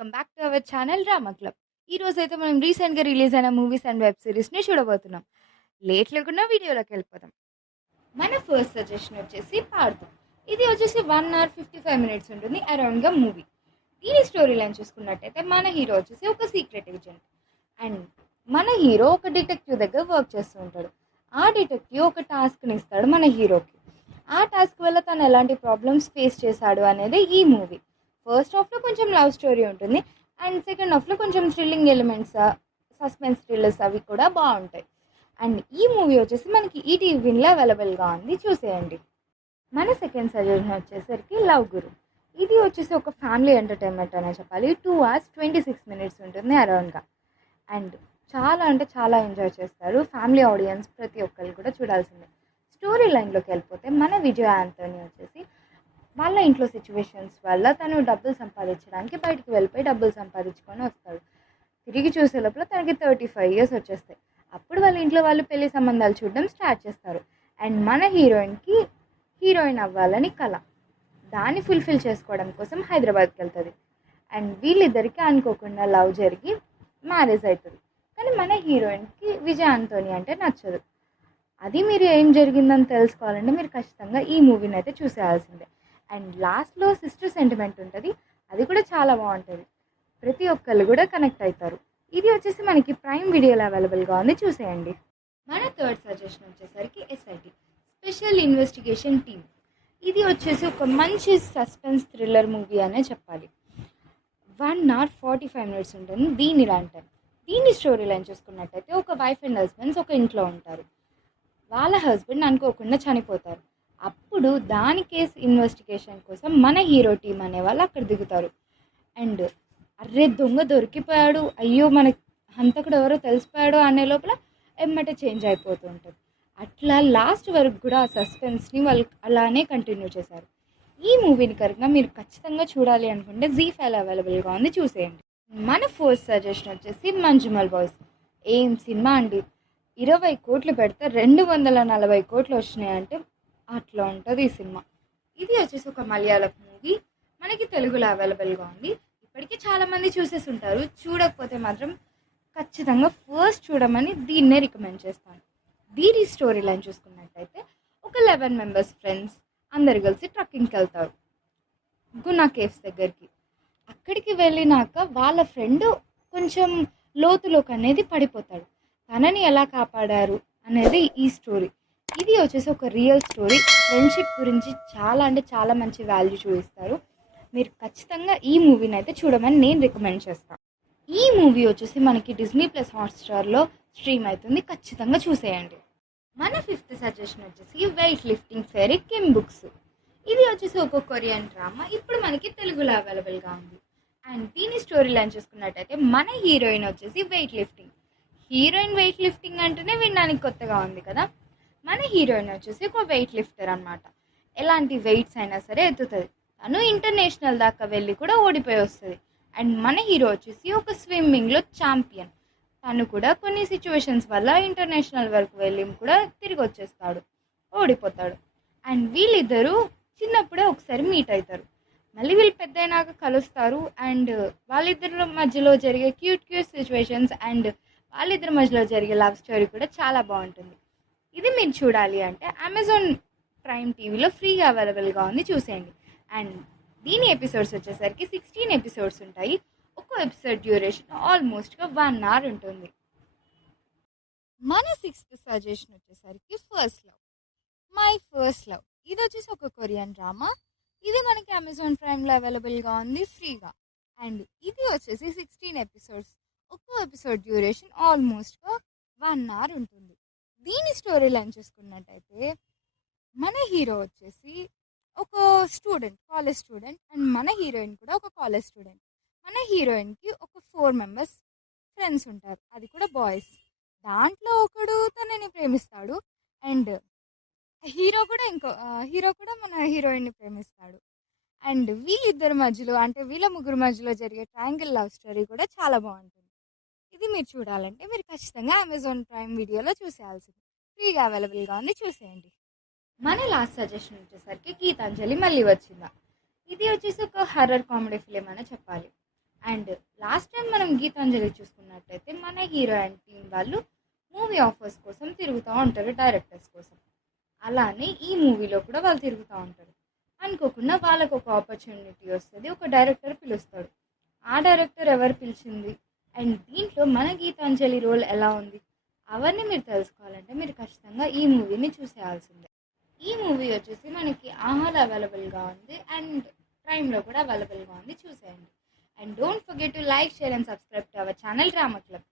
Welcome back to our channel drama club. ఈ రోజైతే మనం రీసెంట్‌గా రిలీజ్ అయిన మూవీస్ అండ్ వెబ్ సీరీస్‌ని చూడబోతున్నాం. లేట్ లేకుండా వీడియోలోకి వెళ్ళిపోదాం. మన ఫస్ట్ సజెషన్ వచ్చేసి 'పార్థు'. ఇది వచ్చేసి 1 అవర్ 55 మినిట్స్ ఉంటుంది అరౌండ్‌గా మూవీ. దీని స్టోరీ లైన్ చూసుకున్నట్టయితే మన హీరో వచ్చేసి ఒక సీక్రెట్ ఏజెంట్ అండ్ మన హీరో ఒక డిటెక్టివ్ దగ్గర వర్క్ చేస్తూ ఉంటాడు. ఆ డిటెక్టివ్ ఒక టాస్క్‌ని ఇస్తాడు మన హీరోకి. ఆ టాస్క్ వల్ల తను ఎలాంటి ప్రాబ్లమ్స్ ఫేస్ చేశాడు అనేది ఈ మూవీ. ఫస్ట్ హాఫ్లో కొంచెం లవ్ స్టోరీ ఉంటుంది అండ్ సెకండ్ హాఫ్లో కొంచెం థ్రిల్లింగ్ ఎలిమెంట్స్, సస్పెన్స్ థ్రిల్లర్స్ అవి కూడా బాగుంటాయి. అండ్ ఈ మూవీ వచ్చేసి మనకి ఈటీవీలో అవైలబుల్గా ఉంది, చూసేయండి. మన సెకండ్ సజెషన్ వచ్చేసరికి 'లవ్ గురు'. ఇది వచ్చేసి ఒక ఫ్యామిలీ ఎంటర్టైన్మెంట్ అనే చెప్పాలి. 2 hours 26 minutes ఉంటుంది అరౌండ్గా. అండ్ చాలా అంటే చాలా ఎంజాయ్ చేస్తారు. ఫ్యామిలీ ఆడియన్స్ ప్రతి ఒక్కరు కూడా చూడాల్సిందే. స్టోరీ లైన్లోకి వెళ్ళిపోతే మన విజయ్ ఆంటోనీ వచ్చేసి వాళ్ళ ఇంట్లో సిచ్యువేషన్స్ వల్ల తను డబ్బులు సంపాదించడానికి బయటికి వెళ్ళిపోయి డబ్బులు సంపాదించుకొని వస్తాడు. తిరిగి చూసే లోపల తనకి 35 years వచ్చేస్తాయి. అప్పుడు వాళ్ళ ఇంట్లో వాళ్ళు పెళ్లి సంబంధాలు చూడడం స్టార్ట్ చేస్తారు. అండ్ మన హీరోయిన్కి హీరోయిన్ అవ్వాలని కళ. దాన్ని ఫుల్ఫిల్ చేసుకోవడం కోసం హైదరాబాద్కి వెళ్తుంది. అండ్ వీళ్ళిద్దరికి అనుకోకుండా లవ్ జరిగి మ్యారేజ్ అవుతుంది. కానీ మన హీరోయిన్కి విజయ్ ఆంటోనీ అంటే నచ్చదు. అది మీరు ఏం జరిగిందని తెలుసుకోవాలంటే మీరు ఖచ్చితంగా ఈ మూవీని అయితే చూసేయాల్సిందే. అండ్ లాస్ట్లో సిస్టర్ సెంటిమెంట్ ఉంటుంది, అది కూడా చాలా బాగుంటుంది. ప్రతి ఒక్కళ్ళు కూడా కనెక్ట్ అవుతారు. ఇది వచ్చేసి మనకి ప్రైమ్ వీడియోలో అవైలబుల్గా ఉంది, చూసేయండి. మన థర్డ్ సజెషన్ వచ్చేసరికి ఎస్ఐటి స్పెషల్ ఇన్వెస్టిగేషన్ టీమ్. ఇది వచ్చేసి ఒక మంచి సస్పెన్స్ థ్రిల్లర్ మూవీ అనే చెప్పాలి. 1 hour 45 minutes ఉంటుంది దీని రన్ టైం. దీని స్టోరీ లైన్ చూసుకున్నట్టయితే ఒక వైఫ్ అండ్ హస్బెండ్స్ ఒక ఇంట్లో ఉంటారు. వాళ్ళ హస్బెండ్ అనుకోకుండా చనిపోతారు. అప్పుడు దాని కేసు ఇన్వెస్టిగేషన్ కోసం మన హీరో టీం అనే వాళ్ళు అక్కడ దిగుతారు. అండ్ అర్రే దొంగ దొరికిపోయాడు, అయ్యో మన హంతకుడు ఎవరో తెలిసిపోయాడు అనే లోపల ఎమ్మటే చేంజ్ అయిపోతూ ఉంటుంది. అట్లా లాస్ట్ వరకు కూడా ఆ సస్పెన్స్ని వాళ్ళు అలానే కంటిన్యూ చేశారు. ఈ మూవీని కనుక మీరు ఖచ్చితంగా చూడాలి అనుకుంటే జీ5 అవైలబుల్గా ఉంది, చూసేయండి. మన ఫస్ట్ సజెషన్ వచ్చేసి 'మంజుమల్ బాయ్స్'. ఏం సినిమా అండి! 20 కోట్లు పెడితే 240 కోట్లు వచ్చినాయంటే అట్లా ఉంటుంది ఈ సినిమా. ఇది వచ్చేసి ఒక మలయాళం మూవీ, మనకి తెలుగులో అవైలబుల్గా ఉంది. ఇప్పటికీ చాలామంది చూసేసి ఉంటారు. చూడకపోతే మాత్రం ఖచ్చితంగా ఫస్ట్ చూడమని దీన్నే రికమెండ్ చేస్తాను. దీని స్టోరీ లైన్ చూసుకున్నట్టయితే ఒక 11 members ఫ్రెండ్స్ అందరు కలిసి ట్రక్కింగ్కి వెళ్తారు గునా కేవ్స్ దగ్గరికి. అక్కడికి వెళ్ళినాక వాళ్ళ ఫ్రెండ్ కొంచెం లోతులోకి అనేది పడిపోతాడు. తనని ఎలా కాపాడారు అనేది ఈ స్టోరీ. ఇది వచ్చేసి ఒక రియల్ స్టోరీ. ఫ్రెండ్షిప్ గురించి చాలా అంటే చాలా మంచి వాల్యూ చూపిస్తారు. మీరు ఖచ్చితంగా ఈ మూవీని అయితే చూడమని నేను రికమెండ్ చేస్తాను. ఈ మూవీ వచ్చేసి మనకి డిజ్నీ ప్లస్ హాట్స్టార్లో స్ట్రీమ్ అవుతుంది, ఖచ్చితంగా చూసేయండి. మన ఫిఫ్త్ సజెషన్ వచ్చేసి 'weight lifting fairy Kim books'. ఇది వచ్చేసి ఒక కొరియన్ డ్రామా, ఇప్పుడు మనకి తెలుగులో అవైలబుల్గా ఉంది. అండ్ దీని స్టోరీ లైన్ చూసుకున్నట్టయితే మన హీరోయిన్ వచ్చేసి weight lifting. Heroine weight lifting అంటేనే వినడానికి కొత్తగా ఉంది కదా. మన హీరోయిన్ వచ్చేసి ఒక వెయిట్ లిఫ్టర్ అనమాట. ఎలాంటి వెయిట్స్ అయినా సరే ఎత్తుతుంది. తను ఇంటర్నేషనల్ దాకా వెళ్ళి కూడా ఓడిపోయి వస్తుంది. అండ్ మన హీరో వచ్చేసి ఒక స్విమ్మింగ్లో ఛాంపియన్. తను కూడా కొన్ని సిచ్యువేషన్స్ వల్ల ఇంటర్నేషనల్ వరకు వెళ్ళి కూడా తిరిగి వచ్చేస్తాడు, ఓడిపోతాడు. అండ్ వీళ్ళిద్దరూ చిన్నప్పుడే ఒకసారి మీట్ అవుతారు. మళ్ళీ వీళ్ళు పెద్ద అయినాక కలుస్తారు. అండ్ వాళ్ళిద్దరి మధ్యలో జరిగే క్యూట్ సిచ్యువేషన్స్ అండ్ వాళ్ళిద్దరి మధ్యలో జరిగే లవ్ స్టోరీ కూడా చాలా బాగుంటుంది. ఇది మీరు చూడాలి అంటే అమెజాన్ ప్రైమ్ టీవీలో ఫ్రీగా అవైలబుల్గా ఉంది, చూసేయండి. అండ్ దీని ఎపిసోడ్స్ వచ్చేసరికి 16 ఎపిసోడ్స్ ఉంటాయి. ఒక్కో ఎపిసోడ్ డ్యూరేషన్ ఆల్మోస్ట్గా 1 hour ఉంటుంది. మన సిక్స్త్ సజెషన్ వచ్చేసరికి 'first love'. My first love ఇది వచ్చేసి ఒక కొరియన్ డ్రామా. ఇది మనకి అమెజాన్ ప్రైమ్లో అవైలబుల్గా ఉంది ఫ్రీగా. అండ్ ఇది వచ్చేసి 16 ఎపిసోడ్స్. ఒక్కో ఎపిసోడ్ డ్యూరేషన్ ఆల్మోస్ట్గా 1 hour ఉంటుంది. దీని స్టోరీ లైన్ చూసుకున్నట్టయితే మన హీరో వచ్చేసి ఒక స్టూడెంట్, కాలేజ్ స్టూడెంట్. అండ్ మన హీరోయిన్ కూడా ఒక కాలేజ్ స్టూడెంట్. మన హీరోయిన్కి ఒక 4 members ఫ్రెండ్స్ ఉంటారు, అది కూడా బాయ్స్. దాంట్లో ఒకడు తనని ప్రేమిస్తాడు. అండ్ హీరో కూడా మన హీరోయిన్ని ప్రేమిస్తాడు. అండ్ వీళ్ళిద్దరి మధ్యలో అంటే వీళ్ళ ముగ్గురు మధ్యలో జరిగే ట్రయాంగిల్ లవ్ స్టోరీ కూడా చాలా బాగుంటుంది. ఇది మీరు చూడాలంటే మీరు ఖచ్చితంగా అమెజాన్ ప్రైమ్ వీడియోలో చూసేయాల్సింది, ఫ్రీగా అవైలబుల్గా ఉంది, చూసేయండి. మన లాస్ట్ సజెషన్ వచ్చేసరికి 'గీతాంజలి మళ్ళీ వచ్చిందా'. ఇది వచ్చేసి ఒక హర్రర్ కామెడీ ఫిలిం అనే చెప్పాలి. అండ్ లాస్ట్ టైం మనం గీతాంజలి చూసుకున్నట్టయితే మన హీరో అండ్ టీం వాళ్ళు మూవీ ఆఫర్స్ కోసం తిరుగుతూ ఉంటారు డైరెక్టర్స్ కోసం. అలానే ఈ మూవీలో కూడా వాళ్ళు తిరుగుతూ ఉంటారు. అనుకోకుండా వాళ్ళకు ఒక ఆపర్చునిటీ వస్తుంది, ఒక డైరెక్టర్ పిలుస్తాడు. ఆ డైరెక్టర్ ఎవరు పిలిచింది అండ్ దీంట్లో మన గీతాంజలి రోల్ ఎలా ఉంది అవన్నీ మీరు తెలుసుకోవాలంటే మీరు ఖచ్చితంగా ఈ మూవీని చూసేయాల్సిందే. ఈ మూవీ వచ్చేసి మనకి ఆహాలో అవైలబుల్గా ఉంది అండ్ ప్రైమ్లో కూడా అవైలబుల్గా ఉంది, చూసేయండి. And don't forget to like, share and subscribe to our channel drama club.